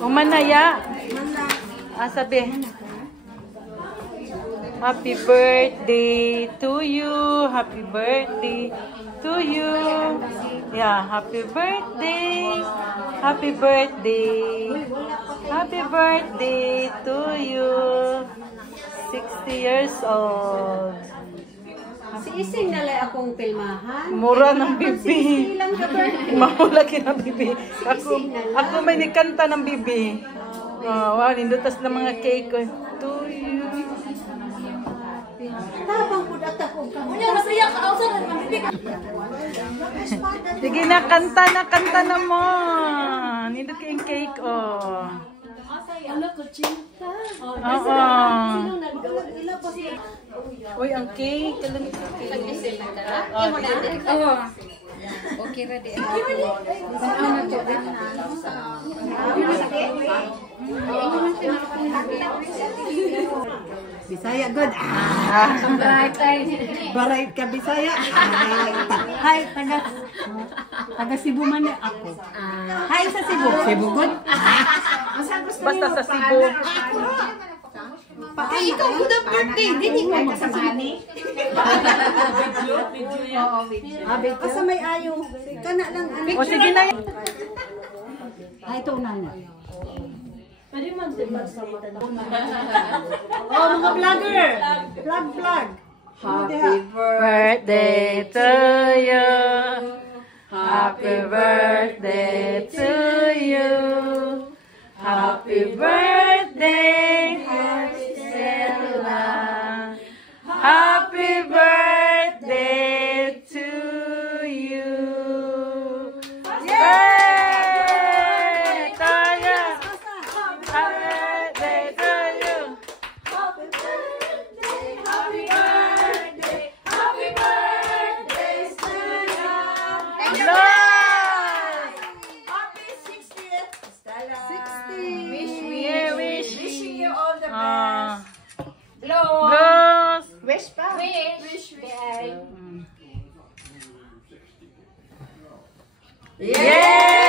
Umanaya. Sabi. Happy birthday to you. Happy birthday to you. Yeah, happy birthday. Happy birthday. Happy birthday to you. 60 years old. Si Ising nalay akong pilmahan. Mura ng bibi. Mahulaki ng bibi. Ako may nikanta ng bibi. Wow, nindutas ng mga cake ko. To you. Tabang po at ako kami. Sige na, kanta na mo. Nindot ka yung cake, oh. Ano ko, chinta? Oo. Uy, ang cake. Alam mo yung cake. Oo. Okay, ready. Bisaya good. Barait ka Bisaya. Hi, taga Cebu man ako. Hi sa Cebu. Cebu good. Basta sa Cebu. Ay, ikaw good ang birthday. Hindi ko magsasabani. Video. Asa may ayo. Kana lang. O sige na. Ay, ito na na. Pwede man din magsalita na. Oh, mga vlogger! Vlog! Happy birthday to you. Happy birthday to you. Happy birthday, Stella. Happy birthday to you. Yay! Wish pa. Wish. Yay!